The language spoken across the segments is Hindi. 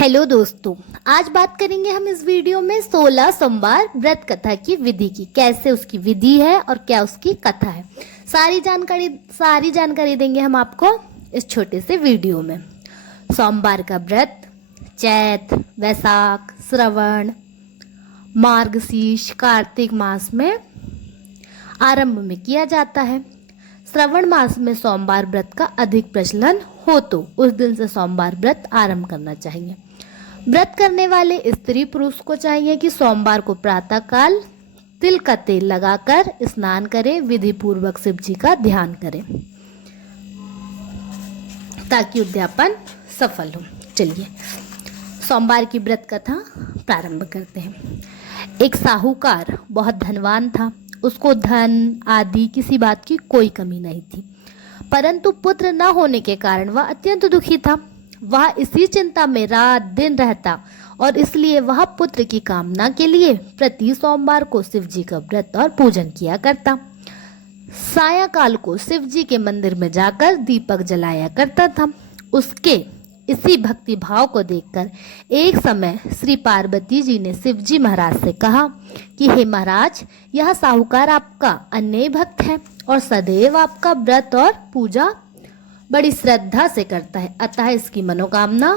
हेलो दोस्तों, आज बात करेंगे हम इस वीडियो में 16 सोमवार व्रत कथा की विधि की। कैसे उसकी विधि है और क्या उसकी कथा है, सारी जानकारी देंगे हम आपको इस छोटे से वीडियो में। सोमवार का व्रत चैत, वैशाख, श्रवण, मार्गशीर्ष, कार्तिक मास में आरंभ में किया जाता है। श्रवण मास में सोमवार व्रत का अधिक प्रचलन हो तो उस दिन से सोमवार व्रत आरंभ करना चाहिए। व्रत करने वाले स्त्री पुरुष को चाहिए कि सोमवार को प्रातः काल तिल का तेल लगाकर स्नान करें, विधि पूर्वक शिव जी का ध्यान करें ताकि उद्यापन सफल हो। चलिए सोमवार की व्रत कथा प्रारंभ करते हैं। एक साहूकार बहुत धनवान था। उसको धन आदि किसी बात की कोई कमी नहीं थी, परंतु पुत्र न होने के कारण वह अत्यंत दुखी था। वह इसी चिंता में रात दिन रहता और इसलिए वह पुत्र की कामना के लिए प्रति सोमवार को शिव जी का व्रत और पूजन किया करता। सायंकाल को शिव जी के मंदिर में जाकर दीपक जलाया करता था। उसके इसी भक्ति भाव को देखकर एक समय श्री पार्वती जी ने शिव जी महाराज से कहा कि हे महाराज, यह साहूकार आपका अन्य भक्त है और सदैव आपका व्रत और पूजा बड़ी श्रद्धा से करता है, अतः इसकी मनोकामना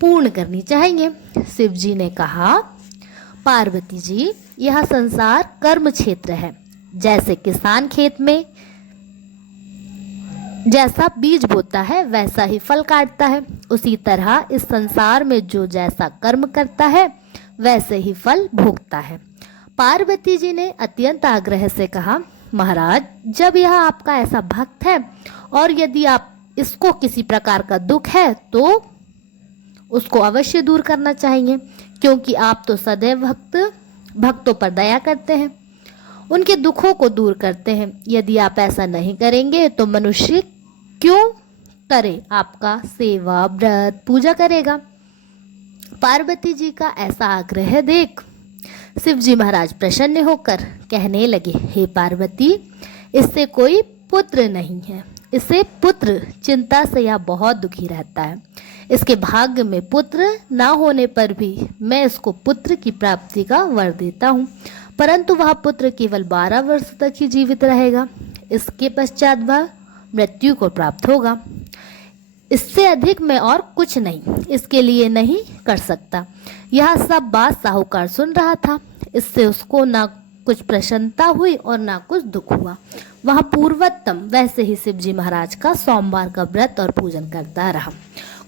पूर्ण करनी चाहिए। शिव जी ने कहा, पार्वती जी, यह संसार कर्म क्षेत्र है। जैसे किसान खेत में जैसा बीज बोता है वैसा ही फल काटता है, उसी तरह इस संसार में जो जैसा कर्म करता है वैसे ही फल भोगता है। पार्वती जी ने अत्यंत आग्रह से कहा, महाराज, जब यह आपका ऐसा भक्त है और यदि आप इसको किसी प्रकार का दुख है तो उसको अवश्य दूर करना चाहिए, क्योंकि आप तो सदैव भक्तों पर दया करते हैं, उनके दुखों को दूर करते हैं। यदि आप ऐसा नहीं करेंगे तो मनुष्य क्यों करे आपका सेवा व्रत पूजा करेगा। पार्वती जी का ऐसा आग्रह देख शिव जी महाराज प्रसन्न होकर कहने लगे, हे पार्वती, इससे कोई पुत्र नहीं है। इसे पुत्र चिंता से यह बहुत दुखी रहता है। इसके भाग्य में पुत्र ना होने पर भी मैं इसको पुत्र की प्राप्ति का वर देता हूँ, परंतु वह पुत्र केवल 12 वर्ष तक ही जीवित रहेगा। इसके पश्चात वह मृत्यु को प्राप्त होगा। इससे अधिक मैं और कुछ नहीं इसके लिए नहीं कर सकता। यह सब बात साहूकार सुन रहा था। इससे उसको ना कुछ प्रसन्नता हुई और ना कुछ दुख हुआ। वह पूर्वोत्तम वैसे ही शिव जी महाराज का सोमवार का व्रत और पूजन करता रहा।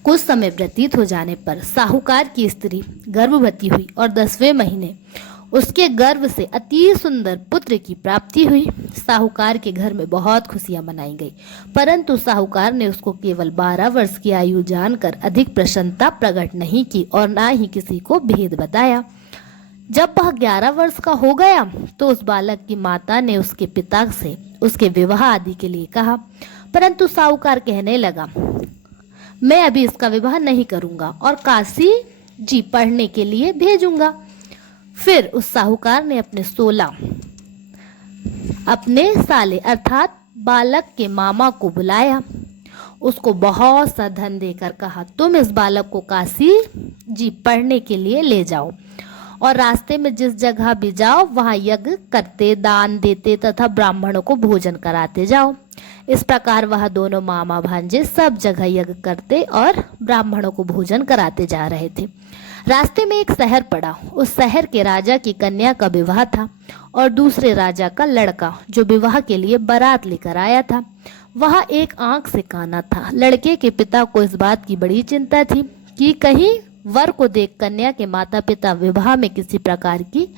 कुछ समय व्यतीत हो जाने पर साहूकार की स्त्री गर्भवती हुई और 10वें महीने उसके गर्भ से अति सुंदर पुत्र की प्राप्ति हुई। साहूकार के घर में बहुत खुशियां मनाई गई, परंतु साहूकार ने उसको केवल 12 वर्ष की आयु जानकर अधिक प्रसन्नता प्रकट नहीं की और ना ही किसी को भेद बताया। जब वह 11 वर्ष का हो गया तो उस बालक की माता ने उसके पिता से उसके विवाह आदि के लिए कहा, परंतु साहूकार कहने लगा, मैं अभी इसका विवाह नहीं करूंगा और काशी जी पढ़ने के लिए भेजूंगा। फिर उस साहूकार ने अपने साले अर्थात बालक के मामा को बुलाया। उसको बहुत सा धन देकर कहा, तुम इस बालक को काशी जी पढ़ने के लिए ले जाओ और रास्ते में जिस जगह भी जाओ वहां यज्ञ करते, दान देते तथा ब्राह्मणों को भोजन कराते जाओ। इस प्रकार वह दोनों मामा भांजे सब जगह यज्ञ करते और ब्राह्मणों को भोजन कराते जा रहे थे। रास्ते में एक शहर पड़ा। उस शहर के राजा की कन्या का विवाह था और दूसरे राजा का लड़का जो विवाह के लिए बारात लेकर आया था, वह एक आंख से काना था। लड़के के पिता को इस बात की बड़ी चिंता थी कि कहीं वर को देख कन्या के माता पिता विवाह में किसी प्रकार की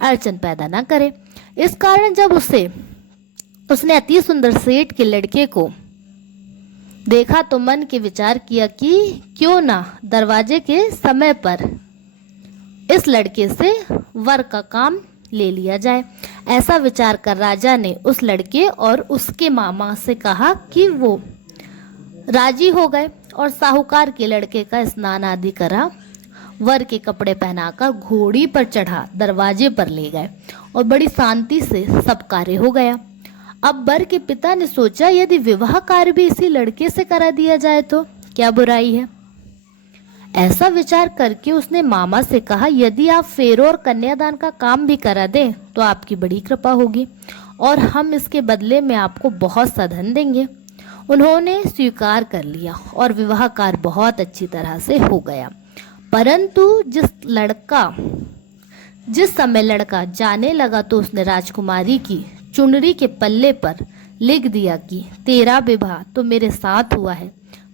अड़चन पैदा न करे। इस कारण जब उसने अति सुंदर सेठ के लड़के को देखा तो मन के विचार किया कि क्यों ना दरवाजे के समय पर इस लड़के से वर का काम ले लिया जाए। ऐसा विचार कर राजा ने उस लड़के और उसके मामा से कहा कि वो राजी हो गए और साहूकार के लड़के का स्नान आदि करा, वर के कपड़े पहनाकर घोड़ी पर चढ़ा दरवाजे पर ले गए और बड़ी शांति से सब कार्य हो गया। अब वर के पिता ने सोचा, यदि विवाह कार्य भी इसी लड़के से करा दिया जाए तो क्या बुराई है। ऐसा विचार करके उसने मामा से कहा, यदि आप फेरों और कन्यादान का काम भी करा दें तो आपकी बड़ी कृपा होगी और हम इसके बदले में आपको बहुत सा धन देंगे। उन्होंने स्वीकार कर लिया और विवाह कार्य बहुत अच्छी तरह से हो गया। परंतु जिस समय लड़का जाने लगा तो उसने राजकुमारी की चुनरी के पल्ले पर लिख दिया कि तेरा विवाह तो मेरे साथ हुआ है,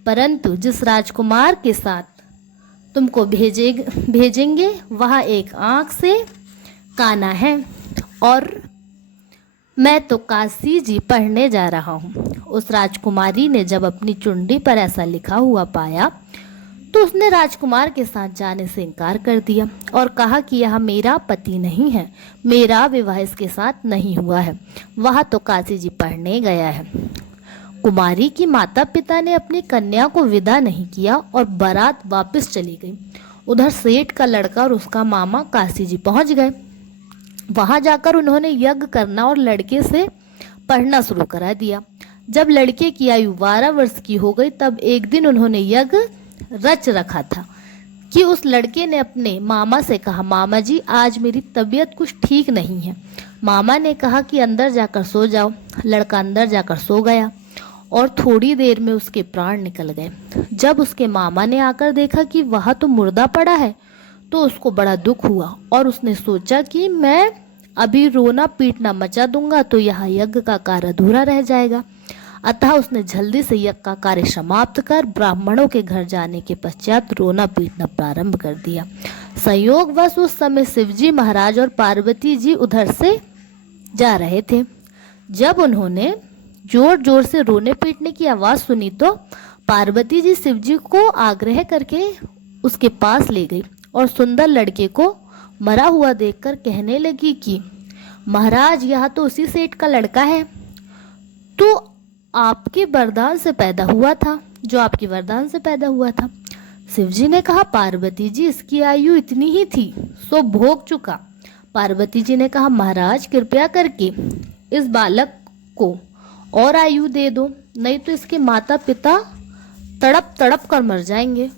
परंतु जिस राजकुमार के साथ तुमको भेजेंगे वह एक आंख से काना है और मैं तो काशी जी पढ़ने जा रहा हूँ। उस राजकुमारी ने जब अपनी चुंडी पर ऐसा लिखा हुआ पाया तो उसने राजकुमार के साथ जाने से इनकार कर दिया और कहा कि यह मेरा पति नहीं है, मेरा विवाह इसके साथ नहीं हुआ है, वह तो काशी जी पढ़ने गया है। कुमारी की माता पिता ने अपनी कन्या को विदा नहीं किया और बारात वापस चली गई। उधर सेठ का लड़का और उसका मामा काशी जी पहुंच गए। वहां जाकर उन्होंने यज्ञ करना और लड़के से पढ़ना शुरू करा दिया। जब लड़के की आयु 12 वर्ष की हो गई तब एक दिन उन्होंने यज्ञ रच रखा था कि उस लड़के ने अपने मामा से कहा, मामा जी आज मेरी तबीयत कुछ ठीक नहीं है। मामा ने कहा कि अंदर जाकर सो जाओ। लड़का अंदर जाकर सो गया और थोड़ी देर में उसके प्राण निकल गए। जब उसके मामा ने आकर देखा कि वह तो मुर्दा पड़ा है तो उसको बड़ा दुख हुआ और उसने सोचा कि मैं अभी रोना पीटना मचा दूंगा तो यह यज्ञ का कार्य अधूरा रह जाएगा। अतः उसने जल्दी से यज्ञ का कार्य समाप्त कर ब्राह्मणों के घर जाने के पश्चात रोना पीटना प्रारंभ कर दिया। संयोगवश उस समय शिवजी महाराज और पार्वती जी उधर से जा रहे थे। जब उन्होंने जोर जोर से रोने पीटने की आवाज सुनी तो पार्वती जी शिवजी को आग्रह करके उसके पास ले गई और सुंदर लड़के को मरा हुआ देखकर कहने लगी कि महाराज यह तो उसी सेठ का लड़का है तो आपके वरदान से पैदा हुआ था, जो आपके वरदान से पैदा हुआ था। शिवजी ने कहा, पार्वती जी इसकी आयु इतनी ही थी सो भोग चुका। पार्वती जी ने कहा, महाराज कृपया करके इस बालक को और आयु दे दो, नहीं तो इसके माता पिता तड़प तड़प कर मर जाएंगे।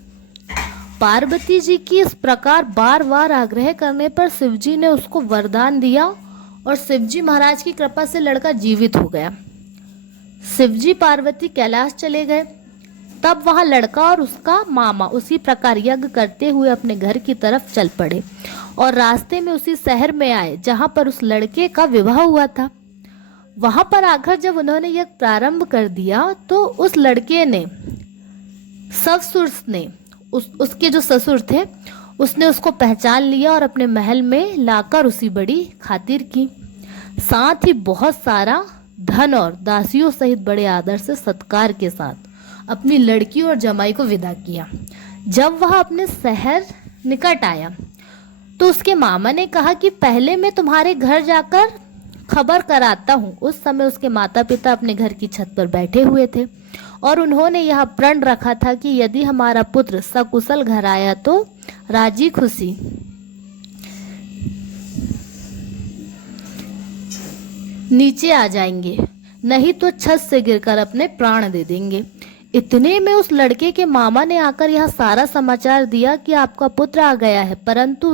पार्वती जी की इस प्रकार बार बार आग्रह करने पर शिवजी ने उसको वरदान दिया और शिवजी महाराज की कृपा से लड़का जीवित हो गया। शिवजी पार्वती कैलाश चले गए। तब वहां लड़का और उसका मामा उसी प्रकार यज्ञ करते हुए अपने घर की तरफ चल पड़े और रास्ते में उसी शहर में आए जहां पर उस लड़के का विवाह हुआ था। वहां पर आकर जब उन्होंने यज्ञ प्रारंभ कर दिया तो उस लड़के ने ससुर ने उसके जो ससुर थे उसने उसको पहचान लिया और अपने महल में लाकर उसी बड़ी खातिर की। साथ ही बहुत सारा धन और दासियों सहित बड़े आदर से सत्कार के साथ अपनी लड़की और जमाई को विदा किया। जब वह अपने शहर निकट आया तो उसके मामा ने कहा कि पहले मैं तुम्हारे घर जाकर खबर कराता हूँ। उस समय उसके माता पिता अपने घर की छत पर बैठे हुए थे और उन्होंने यह प्रण रखा था कि यदि हमारा पुत्र सकुशल घर आया तो राजी खुशी नीचे आ जाएंगे, नहीं तो छत से गिरकर अपने प्राण दे देंगे। इतने में उस लड़के के मामा ने आकर यह सारा समाचार दिया कि आपका पुत्र आ गया है, परंतु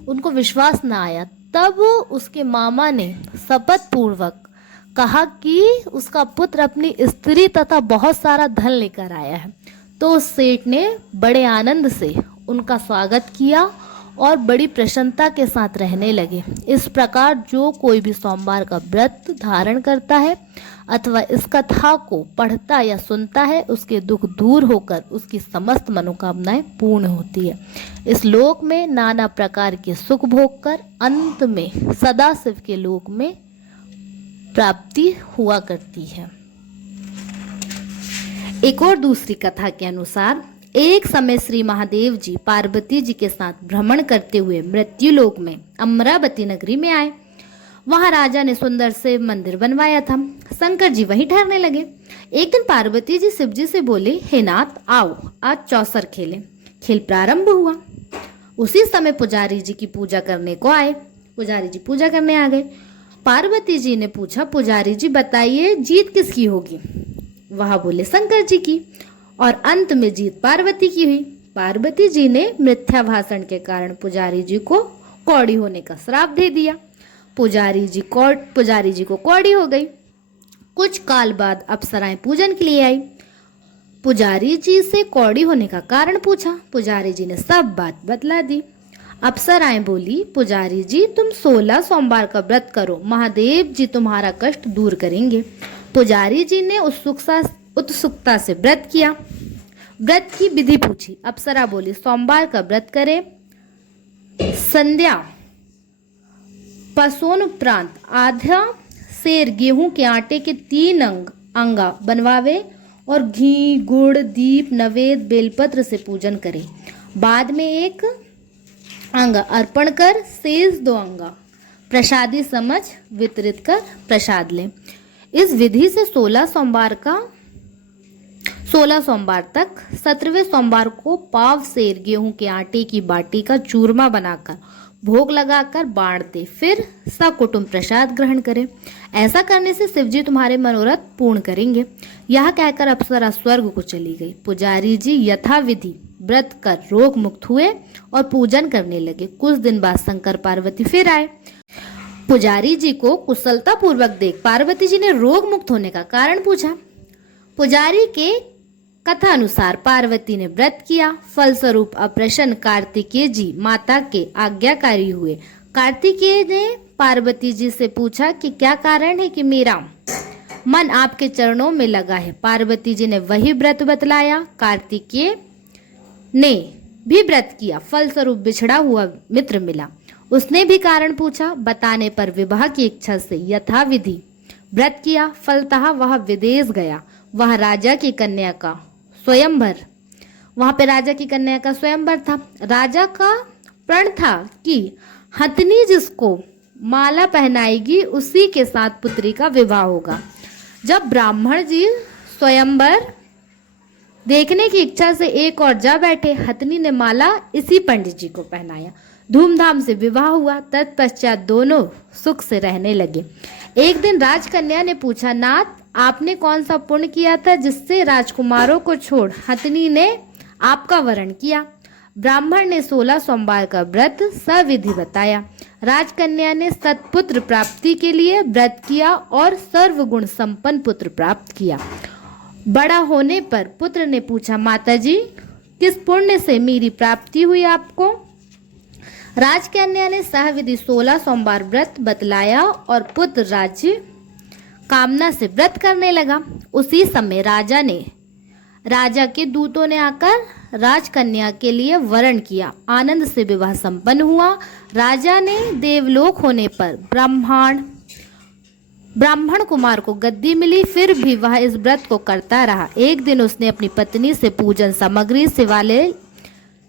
उनको विश्वास न आया। तब उसके मामा ने शपथ पूर्वक कहा कि उसका पुत्र अपनी स्त्री तथा बहुत सारा धन लेकर आया है। तो उस सेठ ने बड़े आनंद से उनका स्वागत किया और बड़ी प्रसन्नता के साथ रहने लगे। इस प्रकार जो कोई भी सोमवार का व्रत धारण करता है अथवा इस कथा को पढ़ता या सुनता है उसके दुख दूर होकर उसकी समस्त मनोकामनाएं पूर्ण होती है। इस लोक में नाना प्रकार के सुख भोग कर अंत में सदाशिव के लोक में प्राप्ति हुआ करती है। एक और दूसरी कथा के अनुसार एक समय श्री महादेव जी पार्वती जी के साथ भ्रमण करते हुए मृत्युलोक में अमरावती नगरी में आए। वहां राजा ने सुंदर से मंदिर बनवाया था। शंकर जी वहीं ठहरने लगे। एक दिन पार्वती जी शिव जी से बोले, हे नाथ आओ आज चौसर खेलें। खेल प्रारंभ हुआ। उसी समय पुजारी जी की पूजा करने को आए। पुजारी जी पूजा करने आ गए। पार्वती जी ने पूछा, पुजारी जी बताइए जीत किसकी होगी? वह बोले, शंकर जी की। और अंत में जीत पार्वती की हुई। पार्वती जी ने मिथ्या भाषण के कारण पुजारी जी को कौड़ी होने का श्राप दे दिया। पुजारी जी को कौड़ी हो गई। कुछ काल बाद अप्सराएं पूजन के लिए आई। पुजारी जी से कौड़ी होने का कारण पूछा। पुजारी जी ने सब बात बतला दी। अप्सराएं बोली, पुजारी जी तुम 16 सोमवार का व्रत करो, महादेव जी तुम्हारा कष्ट दूर करेंगे। पुजारी जी ने उत्सुकता से व्रत किया। व्रत की विधि पूछी। अप्सरा बोली, सोमवार का व्रत करे, संध्या पसोनुपरांत आधा सेर गेहूं के आटे के 3 अंगा बनवावे और घी, गुड़, दीप, नवेद, बेलपत्र से पूजन करे। बाद में 1 अंग अर्पण कर शेष 2 अंगा प्रसादी समझ वितरित कर प्रसाद लें। इस विधि से 16 सोमवार तक 17वें सोमवार को पाव सेर गेहूं के आटे की बाटी का चूरमा बनाकर भोग लगाकर बांट दे, फिर सकुटुंब प्रसाद ग्रहण करें। ऐसा करने से शिवजी तुम्हारे मनोरथ पूर्ण करेंगे। यह कहकर अप्सरा स्वर्ग को चली गई। पुजारी जी यथाविधि व्रत कर रोग मुक्त हुए और पूजन करने लगे। कुछ दिन बाद शंकर पार्वती फिर आए। पुजारी जी को कुशलता पूर्वक देख पार्वती जी ने रोग मुक्त होने का कारण पूछा। पुजारी के कथा अनुसार पार्वती ने व्रत किया, फलस्वरूप अप्रसन्न कार्तिकेय जी माता के आज्ञाकारी हुए। कार्तिकेय ने पार्वती जी से पूछा कि क्या कारण है कि मेरा मन आपके चरणों में लगा है। पार्वती जी ने वही व्रत बतलाया। कार्तिकेय ने भी व्रत किया, फलस्वरूप बिछड़ा हुआ मित्र मिला। उसने भी कारण पूछा। बताने पर विवाह की इच्छा से यथाविधि व्रत किया, फलतः वह विदेश गया। वह राजा की कन्या का स्वयंवर वहां पे राजा की कन्या का स्वयंवर था। राजा का प्रण था कि हथनी जिसको माला पहनाएगी उसी के साथ पुत्री का विवाह होगा। जब ब्राह्मण जी स्वयंवर देखने की इच्छा से एक और जा बैठे, हथनी ने माला इसी पंडित जी को पहनाया। धूमधाम से विवाह हुआ। तत्पश्चात दोनों सुख से रहने लगे। एक दिन राजकन्या ने पूछा, नाथ आपने कौन सा पुण्य किया था जिससे राजकुमारों को छोड़ हथनी ने आपका वरण किया। ब्राह्मण ने 16 सोमवार का व्रत सविधि बताया। राजकन्या ने सत्पुत्र प्राप्ति के लिए व्रत किया और सर्वगुण संपन्न पुत्र प्राप्त किया। बड़ा होने पर पुत्र ने पूछा, माताजी किस पुण्य से मेरी प्राप्ति हुई आपको। राजकन्या ने सहविधि 16 सोमवार व्रत बतलाया और पुत्र राज्य कामना से व्रत करने लगा। उसी समय राजा के दूतों ने आकर राजकन्या के लिए वरण किया। आनंद से विवाह संपन्न हुआ। राजा ने देवलोक होने पर ब्राह्मण कुमार को गद्दी मिली, फिर भी वह इस व्रत को करता रहा। एक दिन उसने अपनी पत्नी से पूजन सामग्री शिवालय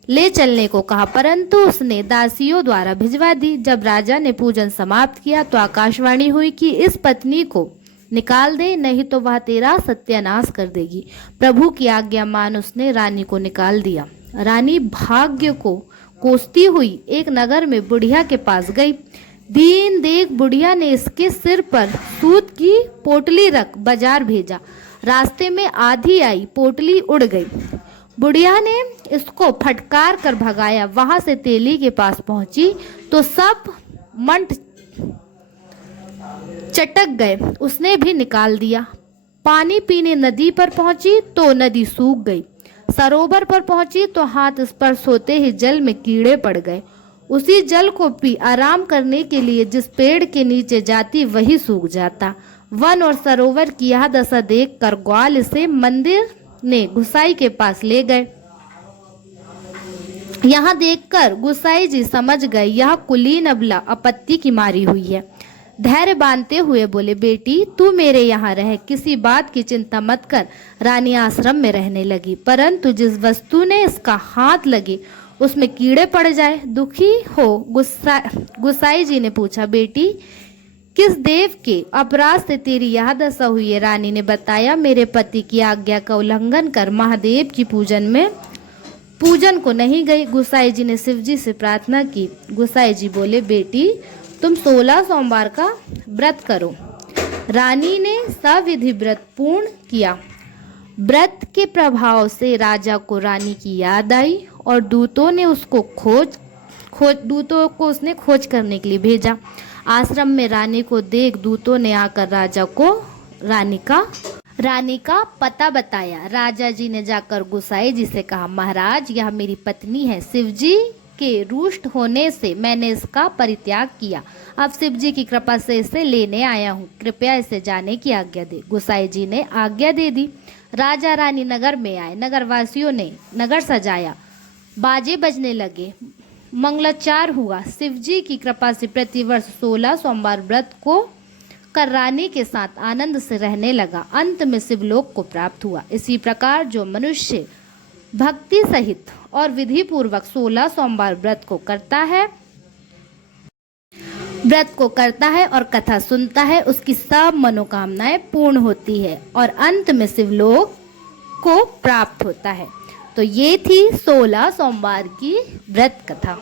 ले चलने को कहा, परंतु उसने दासियों द्वारा भिजवा दी। जब राजा ने पूजन समाप्त किया तो आकाशवाणी हुई कि इस पत्नी को निकाल दे, नहीं तो वह तेरा सत्यानाश कर देगी। प्रभु की आज्ञा मान उसने रानी को निकाल दिया। रानी भाग्य को कोसती हुई एक नगर में बुढ़िया के पास गई। दीन देख बुढ़िया ने इसके सिर पर सूत की पोटली रख बाजार भेजा। रास्ते में आधी आई, पोटली उड़ गई। बुढ़िया ने इसको फटकार कर भगाया। वहां से तेली के पास पहुंची तो सब मंट चटक गए, उसने भी निकाल दिया। पानी पीने नदी पर पहुंची तो नदी सूख गई। सरोवर पर पहुंची तो हाथ स्पर्श होते ही जल में कीड़े पड़ गए। उसी जल को पी आराम करने के लिए जिस पेड़ के नीचे जाती वही सूख जाता। वन और सरोवर की यह दशा देख कर ग्वाल इसे मंदिर ने गुसाई के पास ले गए। यहाँ देखकर गुसाई जी समझ गए यह कुलीन अबला आपत्ति की मारी हुई है। धैर्य बांधते हुए बोले, बेटी तू मेरे यहाँ रह, किसी बात की चिंता मत कर। रानी आश्रम में रहने लगी, परंतु जिस वस्तु ने इसका हाथ लगे उसमें कीड़े पड़ जाए दुखी हो। गुसाई जी ने पूछा, बेटी किस देव के अपराध से तेरी यह दशा हुई है। रानी ने बताया, मेरे पति की आज्ञा का उल्लंघन कर महादेव की पूजन को नहीं गई। गुसाई जी ने शिव जी से प्रार्थना की। गुसाई जी बोले, बेटी तुम 16 सोमवार का व्रत करो। रानी ने सविधि व्रत पूर्ण किया। व्रत के प्रभाव से राजा को रानी की याद आई और दूतों ने उसको दूतों को उसने खोज करने के लिए भेजा। आश्रम में रानी को देख दूतों ने आकर राजा को रानी का पता बताया। राजा जी ने जाकर गोसाई जी से कहा, महाराज यह मेरी पत्नी है, शिवजी के रुष्ट होने से मैंने इसका परित्याग किया, अब शिवजी की कृपा से इसे लेने आया हूँ, कृपया इसे जाने की आज्ञा दे। गोसाई जी ने आज्ञा दे दी। राजा रानी नगर में आए। नगरवासियों ने नगर सजाया, बाजे बजने लगे, मंगलाचार हुआ। शिवजी की कृपा से प्रतिवर्ष 16 सोमवार व्रत को कर रानी के साथ आनंद से रहने लगा। अंत में शिवलोक को प्राप्त हुआ। इसी प्रकार जो मनुष्य भक्ति सहित और विधि पूर्वक 16 सोमवार व्रत को करता है और कथा सुनता है, उसकी सब मनोकामनाएं पूर्ण होती है और अंत में शिवलोक को प्राप्त होता है। तो ये थी 16 सोमवार की व्रत कथा।